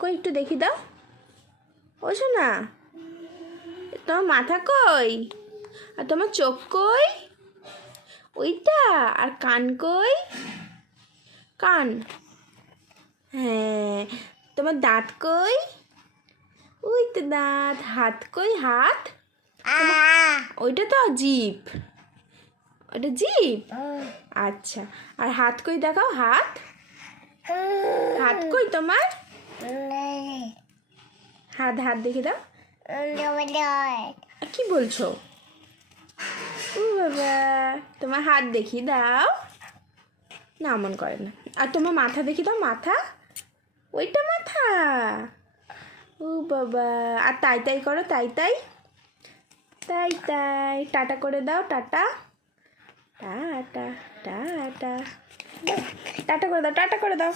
কই একটু দেখি দাও। ও শোনা, তোমার মাথা কই? আর তোমার চোখ কই? ওইটা। আর কান কই? কান। হ্যাঁ। তোমার দাঁত কই? ওই তো দাঁত। হাত কই? হাত। ওইটা তো জিভ। ওটা জিভ। আচ্ছা, আর হাত কই দেখাও। হাত। হাত কই তোমার? হাত হাত দেখে দাও। কি বলছো? ও বাবা, তোমার হাত দেখি দাও। না, এমন করে না। আর তোমার মাথা দেখি দাও। মাথা। ওইটা মাথা। ও বাবা, আর তাই তাই করো। তাই তাই তাই তাই। টাটা করে দাও। Tata tata tata. টাটা করে দাও। টাটা করে দাও।